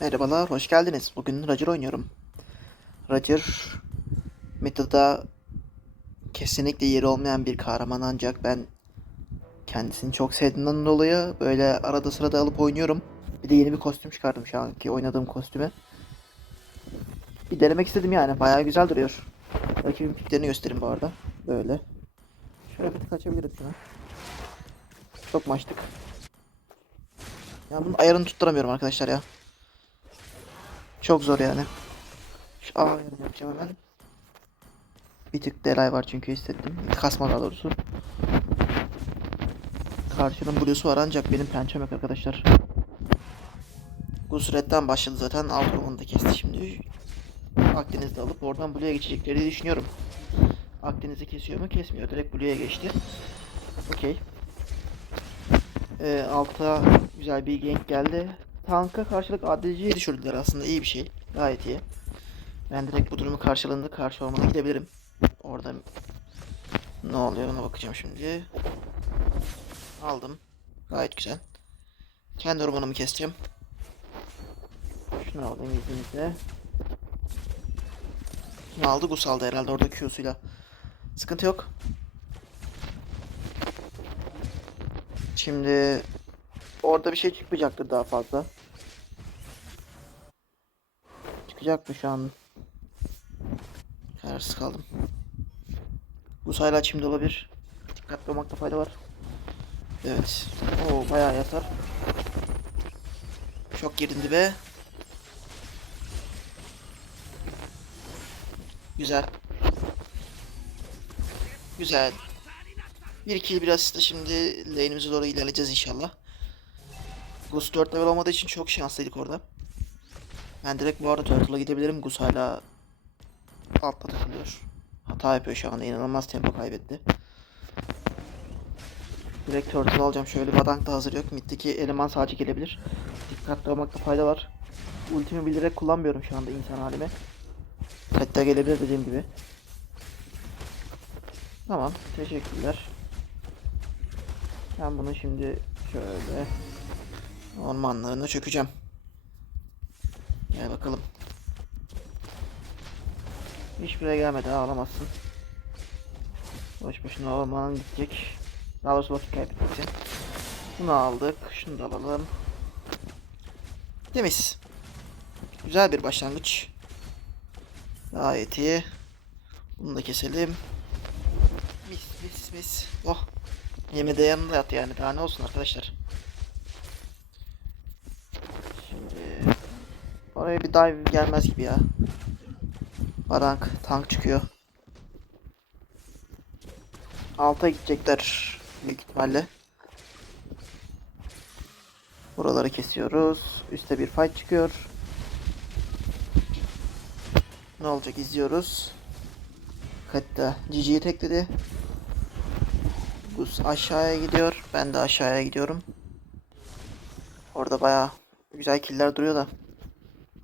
Merhabalar, hoş geldiniz. Bugün Roger oynuyorum. Roger, Meta'da kesinlikle yeri olmayan bir kahraman ancak ben kendisini çok sevdiğimden dolayı böyle arada sırada alıp oynuyorum. Bir de yeni bir kostüm çıkardım şu anki oynadığım kostümü. Bir denemek istedim yani, bayağı güzel duruyor. Rakibin piklerini göstereyim bu arada. Böyle. Şöyle bir tık açabilirim şunu. Çok maçtık. Ya bunun ayarını tutturamıyorum arkadaşlar ya. Çok zor yani. Şu A yapacağım hemen. Bir tık delay var çünkü hissettim. Kasma daha doğrusu. Karşının blue'su var ancak benim pençem yok arkadaşlar. Gusret'ten başladı zaten. Alt romanı da kesti şimdi. Akdeniz'de alıp oradan blue'ya geçecekleri düşünüyorum. Akdeniz'i kesiyor mu? Kesmiyor. Direkt blue'ya geçti. Okey. Ee, alta güzel bir gank geldi. Tanka karşılık ADC'yi düşürdüler aslında iyi bir şey. Gayet iyi. Ben direkt bu durumu karşılığında karşı ormana gidebilirim. Orada ne oluyor ona bakacağım şimdi. Aldım. Gayet güzel. Kendi ormanımı keseceğim. Şunu alayım izninizle. Şunu aldı Gus aldı herhalde orada Q'suyla. Sıkıntı yok. Şimdi orada bir şey çıkmayacaktır daha fazla. Çıkacak mı şu an? Kararsız kaldım. Bu hala çimde olabilir. Dikkatli olmakta fayda var. Evet. Oo bayağı yatar. Çok girdin dibe. Güzel. Güzel. Bir kill bir asistle şimdi lane'imize doğru ilerleyeceğiz inşallah. Gus 4 level olmadığı için çok şanslıydık orada. Ben direkt bu arada Turtle'a gidebilirim. Gus hala altta takılıyor. Hata yapıyor şu anda. inanılmaz tempo kaybetti. Direkt Turtle alacağım. Şöyle bir adank da hazır yok. Mid'deki eleman sadece gelebilir. Dikkatli olmakta fayda var. Ultimi bilerek kullanmıyorum şu anda insan halime. Hatta gelebilir dediğim gibi. Tamam. Teşekkürler. Ben bunu şimdi şöyle ormanlarına çökeceğim. Gel bakalım. Hiç buraya gelmedi ağlamazsın. Boş boşuna orman gidecek. Daha doğrusu vakit kaybedeceksin. Bunu aldık. Şunu da alalım. Temiz. Güzel bir başlangıç. Gayet iyi. Bunu da keselim. Mis mis mis. Oh. Yeme yanında yat yani. Daha ne olsun arkadaşlar. Şimdi oraya bir dive gelmez gibi ya. Barank tank çıkıyor. Alta gidecekler büyük ihtimalle. Buraları kesiyoruz. Üste bir fight çıkıyor. Ne olacak izliyoruz. Hatta GG'yi tekledi. Gus aşağıya gidiyor. Ben de aşağıya gidiyorum. Orada bayağı güzel killer duruyor da.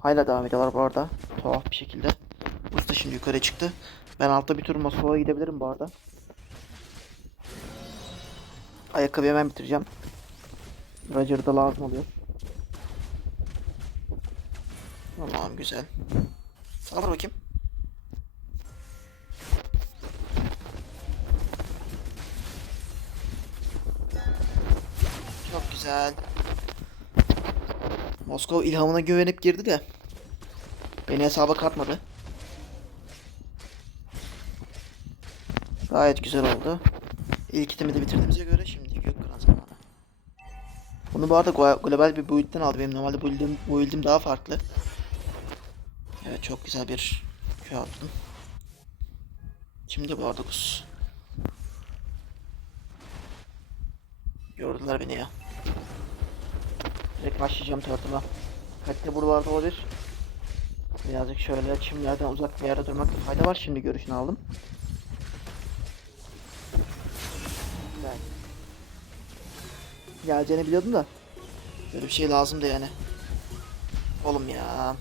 Hala devam ediyorlar bu arada. Tuhaf bir şekilde. Gus da şimdi yukarı çıktı. Ben altta bir tur Moskova'ya gidebilirim bu arada. Ayakkabıyı hemen bitireceğim. Roger da lazım oluyor. Tamam güzel. Saldır bakayım. Çok güzel. Moskova ilhamına güvenip girdi de beni hesaba katmadı. Gayet güzel oldu. İlk itemi de bitirdiğimize göre şimdi gök kıran zamanı. Bunu bu arada glo- global bir build'den aldı. Benim normalde build'im, build'im daha farklı. Evet çok güzel bir köy attım. Şimdi bu arada kus. Gördüler beni ya. Direkt başlayacağım turtle'a. Hatta buralarda olabilir. Birazcık şöyle çimlerden uzak bir yere durmakta fayda var. Şimdi görüşünü aldım. Güzel. Geleceğini biliyordum da. Böyle bir şey lazımdı yani. Oğlum ya.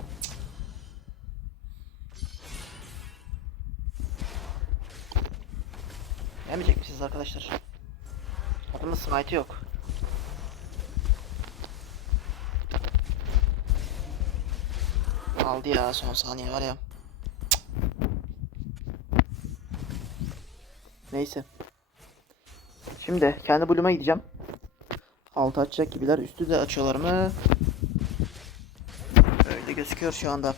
Gelmeyecek misiniz arkadaşlar? Adamın smite yok. Aldı ya son saniye var ya. Neyse. Şimdi kendi bölüme gideceğim. Altı açacak gibiler. Üstü de açıyorlar mı? Öyle gözüküyor şu anda.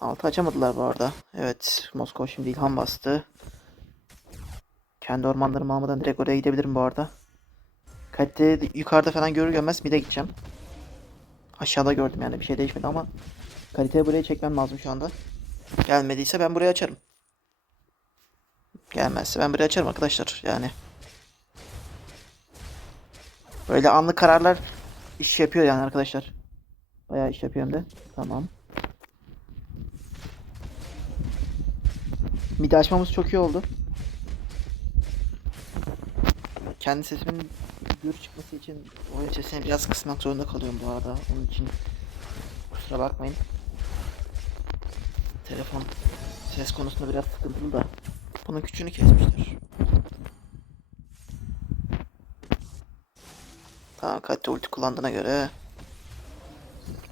Altı açamadılar bu arada. Evet. Moskova şimdi ilham bastı. Kendi ormanlarımı almadan direkt oraya gidebilirim bu arada. Kalite yukarıda falan görür görmez mid'e gideceğim. Aşağıda gördüm yani bir şey değişmedi ama kaliteyi buraya çekmem lazım şu anda. Gelmediyse ben buraya açarım. Gelmezse ben buraya açarım arkadaşlar yani. Böyle anlık kararlar iş yapıyor yani arkadaşlar. Bayağı iş yapıyor hem de. Tamam. Mid açmamız çok iyi oldu. Kendi sesimin gür çıkması için oyun sesini biraz kısmak zorunda kalıyorum bu arada. Onun için kusura bakmayın. Telefon ses konusunda biraz sıkıntılı da. Bunun küçüğünü kesmişler. Tamam kalite ulti kullandığına göre.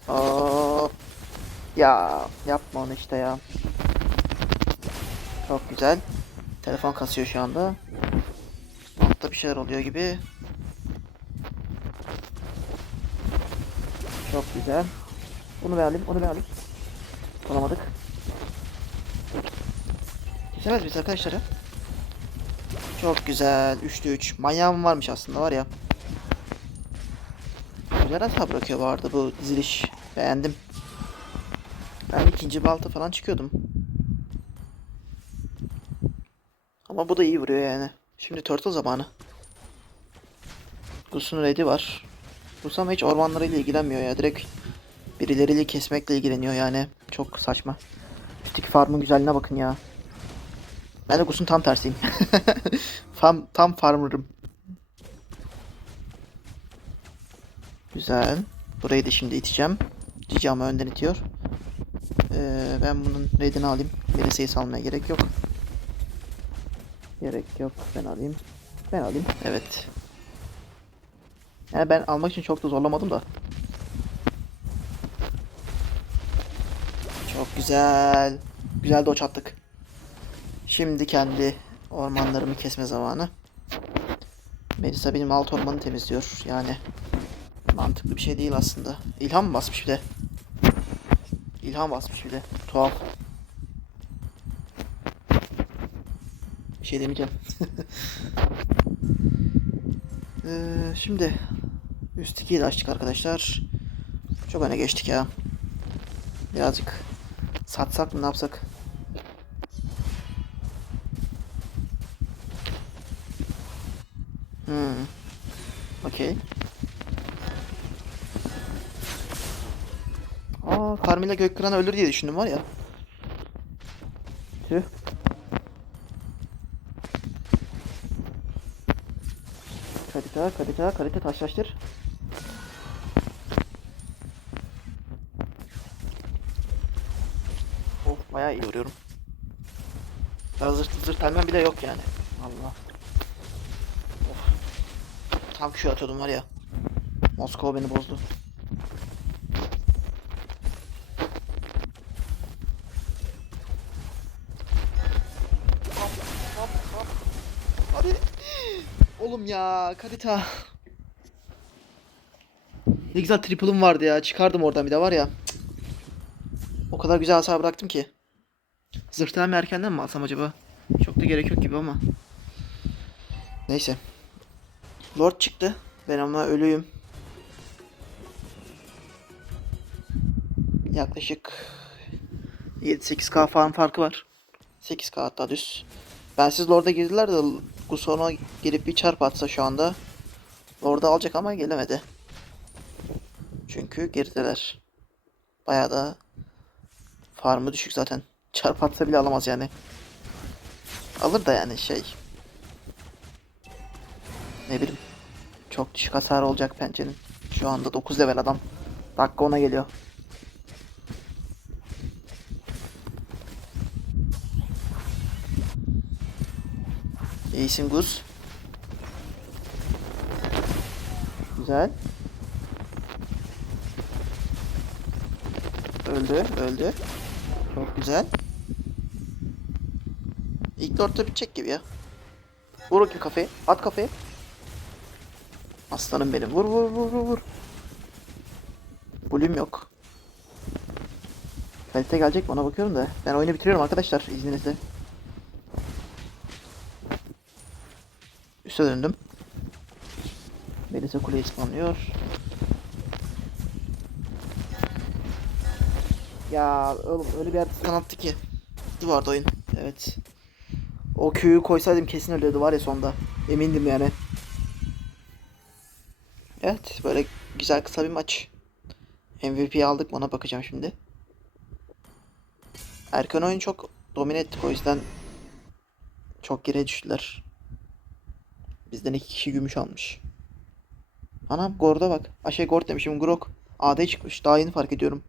Hop. Ya yapma onu işte ya. Çok güzel. Telefon kasıyor şu anda. Altta bir şeyler oluyor gibi. Çok güzel. Bunu verelim, onu verelim. Alamadık. Kesemez miyiz arkadaşlar ya? Çok güzel. 3'te 3. Manyağım varmış aslında var ya. Güzel hata bırakıyor vardı bu diziliş. Beğendim. Ben ikinci balta falan çıkıyordum. Ama bu da iyi vuruyor yani. Şimdi turtle zamanı. Gus'un ready var. Gus ama hiç ormanlarıyla ilgilenmiyor ya. Direkt birileriyle kesmekle ilgileniyor yani. Çok saçma. Üstteki farmın güzelliğine bakın ya. Ben de Gus'un tam tersiyim. tam, tam farmer'ım. Güzel. Burayı da şimdi iteceğim. Cici ama önden itiyor. Ee, ben bunun raid'ini alayım. Melisa'yı salmaya gerek yok. Gerek yok. Ben alayım. Ben alayım. Evet. Yani ben almak için çok da zorlamadım da. Çok güzel. Güzel de oç attık. Şimdi kendi ormanlarımı kesme zamanı. Melisa benim alt ormanı temizliyor. Yani mantıklı bir şey değil aslında. İlham mı basmış bir de? İlham basmış bir de. Tuhaf. Bir şey demeyeceğim. ee, şimdi üst ikiyi de açtık arkadaşlar. Çok öne geçtik ya. Birazcık satsak mı ne yapsak? Hmm. Okey. Aa, Carmilla Gökkıran ölür diye düşündüm var ya. Tüh. Kalite, kalite, kalite taşlaştır. Of bayağı iyi vuruyorum. Daha zırt zırt elmem bile yok yani. Allah. Of. Tam Q atıyordum var ya. Moskova beni bozdu. Hadi. Oğlum ya Karita. Ne güzel triple'ım vardı ya. Çıkardım oradan bir de var ya. Cık. O kadar güzel hasar bıraktım ki. Zırhtan mı erkenden mi alsam acaba? Çok da gerek yok gibi ama. Neyse. Lord çıktı. Ben ama ölüyüm. Yaklaşık 7-8k falan farkı var. 8k hatta düz. Ben siz Lord'a girdiler de Guson'a gelip bir çarp atsa şu anda Lord'u alacak ama gelemedi. Çünkü gerideler. Bayağı da farmı düşük zaten. Çarp atsa bile alamaz yani. Alır da yani şey. Ne bileyim. Çok düşük hasar olacak pençenin. Şu anda 9 level adam. Dakika ona geliyor. İyisin Gus. Güzel. Öldü, öldü. Çok güzel. İlk dörtte bitecek gibi ya. Vur bakayım kafayı. At kafayı. Aslanım benim. Vur vur vur vur vur. Volüm yok. Kalite gelecek ona bakıyorum da. Ben oyunu bitiriyorum arkadaşlar izninizle. Üste döndüm. Melisa kuleyi spamlıyor. Ya oğlum öyle bir yerde attı ki. Duvarda oyun. Evet. O Q'yu koysaydım kesin ölüyordu var ya sonda. Emindim yani. Evet böyle güzel kısa bir maç. MVP'yi aldık ona bakacağım şimdi. Erken oyun çok domine ettik o yüzden çok geriye düştüler. Bizden iki kişi gümüş almış. Anam Gord'a bak. Aşağı Gord demişim Grok. AD çıkmış. Daha yeni fark ediyorum.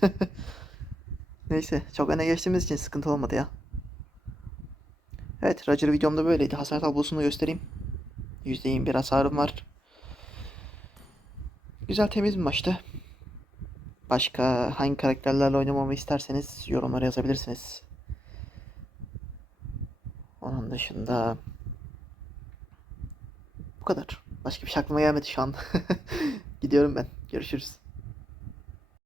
Neyse çok öne geçtiğimiz için sıkıntı olmadı ya. Evet Roger videomda böyleydi. Hasar tablosunu göstereyim. %21 hasarım var. Güzel temiz bir maçtı. Başka hangi karakterlerle oynamamı isterseniz yorumlara yazabilirsiniz. Onun dışında bu kadar. Başka bir şey aklıma gelmedi şu an. Gidiyorum ben. Görüşürüz.